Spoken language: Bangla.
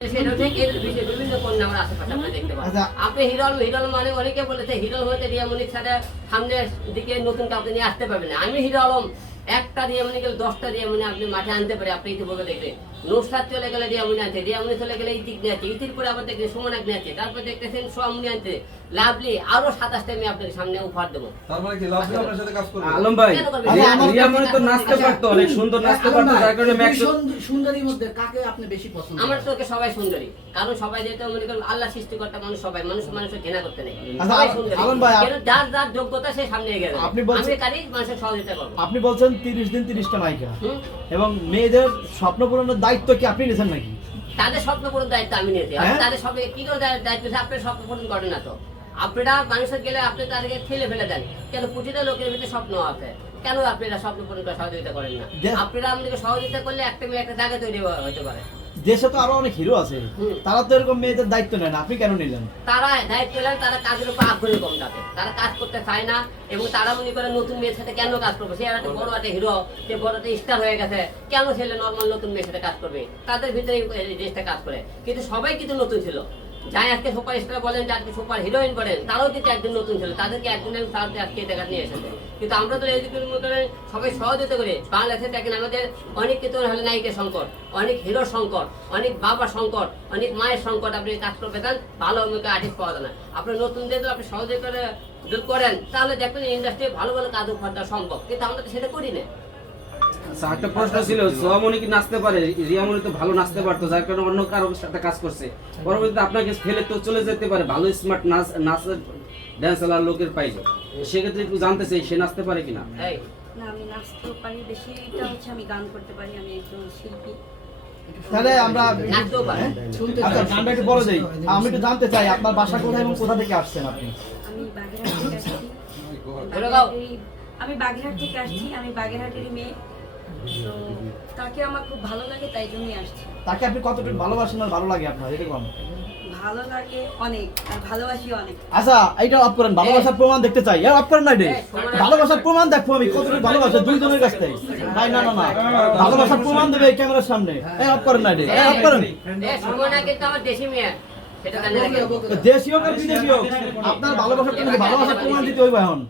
আপনি আচ্ছা। আপনি হিরল হিরল মানে অনেকে বলেছে হিরল হতে রিয়ামনিক সাথে সামনের দিকে নতুন কাউকে নিয়ে আসতে পারবেন না। আমি হিরো আলম একটা রিয়ামনি গেলে দশটা রিয়ামনি আপনি মাঠে আনতে পারে আপনি ইতিপূর্বে দেখবেন নুসরাত চলে গেলে রিয়ামনি আনছে রিয়ামনি চলে গেলে ইতিক নিয়ে আছে ইতির পরে আবার দেখবেন সুমন এক নিয়ে আছে তারপর দেখতেছেন সোয়ামনি আনছে লাভলি আরও সাতাশটা আমি আপনাদের সামনে উপহার দেবো। তার মানে কি লাভলি আপনার সাথে কাজ করবে? আলম ভাই রিয়া- মনে তো নাচতে পারতো অনেক সুন্দর নাচতে পারতো যার কারণে সুন্দরীর মধ্যে কাকে আপনি বেশি পছন্দ আমার চোখে সবাই সুন্দরী কারণ সবাই যেহেতু মনে করেন আল্লাহ সৃষ্টিকর্তা মানুষ সবাই মানুষ মানুষের ঘৃণা করতে নেই। আচ্ছা, সবাই সুন্দরী। যার যার যোগ্যতা সে সামনে এগিয়ে আপনি আমি কারি মানুষের সহযোগিতা করব। আপনি বলছেন তিরিশ দিন তিরিশটা নায়িকা এবং মেয়েদের স্বপ্ন পূরণের দায়িত্ব কি আপনি নিয়েছেন নাকি? তাদের স্বপ্ন পূরণ দায়িত্ব আমি নিয়েছি। হ্যাঁ? তাদের স্বপ্ন কি করে দায়িত্ব? আপনার স্বপ্ন পূরণ করেন না তো। আপনারা মানুষের গেলে আপনি তাদেরকে ঠেলে ফেলে দেন। কেন প্রতিটা লোকের ভিতরে স্বপ্ন আছে? কেন আপনারা স্বপ্ন পূরণ সহযোগিতা করেন না? আপনারা আমাদেরকে সহযোগিতা করলে একটা মেয়ে একটা জায়গা তৈরি হতে পারে। দেশে তো আরও অনেক হিরো আছে। তারা তো এরকম মেয়েদের দায়িত্ব নেন আপনি কেন নিলেন? তারা দায়িত্ব নেন তারা কাজের উপর আগ্রহী কম থাকে তারা কাজ করতে চায় না এবং তারা মনে করে নতুন মেয়ের সাথে কেন কাজ করবে? সে একটা বড় একটা হিরো সে বড় একটা স্টার হয়ে গেছে। কেন ছেলে নর্মাল নতুন মেয়ের সাথে কাজ করবে? তাদের ভিতরে এই জিনিসটা কাজ করে। কিন্তু সবাই কিন্তু নতুন ছিল। যাই আজকে সুপার স্টার বলেন যে আজকে সুপার হিরোইন বলেন, তারাও কিন্তু একজন নতুন ছিল। তাদেরকে একজনের তাদের আজকে দেখা নিয়ে এসেছে। কিন্তু আমরা তো এইদিকে মনে সবাই সহযোগিতা করে। বাংলাদেশে দেখেন আমাদের অনেক কিন্তু হলে নায়িকা সংকট, অনেক হিরো সংকট, অনেক বাবা সংকট, অনেক মায়ের সংকট আপনি কাজ করতে চান ভালো আমাকে আর্টিস্ট পাওয়া যায় না। আপনি নতুনদের যদি আপনি সহযোগিতা করে করেন, তাহলে দেখবেন ইন্ডাস্ট্রি ভালো ভালো কাজ দেওয়া সম্ভব। কিন্তু আমরা তো সেটা করি না। একটা প্রশ্ন ছিল সোহামণি কি নাচতে পারে? রিয়ামণি তো ভালো নাচতে পারতো যার কারণে অন্য কারোর সাথে কাজ করছে। পরবর্তীতে আপনাকে ফেলে তো চলে যেতে পারে ভালো স্মার্ট নাচ নাচের ড্যান্সার লোকের পাইলো সেক্ষেত্রে একটু জানতে চাই সে নাচতে পারে কিনা? না আমি নাচতেও পারি বেশিটা হচ্ছে আমি গান করতে পারি আমি একজন শিল্পী। তাহলে আমরা নাচতেও পারে। শুনতে আচ্ছা গানটা একটু বলে দেই। আমি একটু জানতে চাই আপনার বাসা কোথায় এবং কোথা থেকে আসছেন আপনি? আমি বাগেরহাট থেকে আসছি। বলে দাও। বাগেরহাটেরই- আমি বাগেরহাট থেকে আসছি আমি বাগেরহাটেরই মেয়ে। তো তাকে আমার খুব ভালো লাগে তাই জন্যই আসছি। তাকে আপনি কতটুকু ভালোবাসেন আর ভালো লাগে আপনার? এটা কোন? ভালো লাগে অনেক আর ভালোবাসি অনেক। আচ্ছা এইটা অফ করেন। ভালোবাসার প্রমাণ দেখতে চাই। অফ করেন না এটা? ভালোবাসার প্রমাণ দেখব আমি। কতটুকু ভালোবাসা? দুইজনের কাছ থেকে। ভাই না না না। ভালোবাসার প্রমাণ দেবে এই ক্যামেরার সামনে। এই অফ করেন না এটা। এই অফ করেন। এ সুমনা কিন্তু আমার দেশি মেয়ে। সেটা জানি না। কেউ। দেশীয় হোক আর বিদেশি হোক। আপনার ভালোবাসার প্রমাণ ভালোবাসার প্রমাণ দিতে হইবে এখন।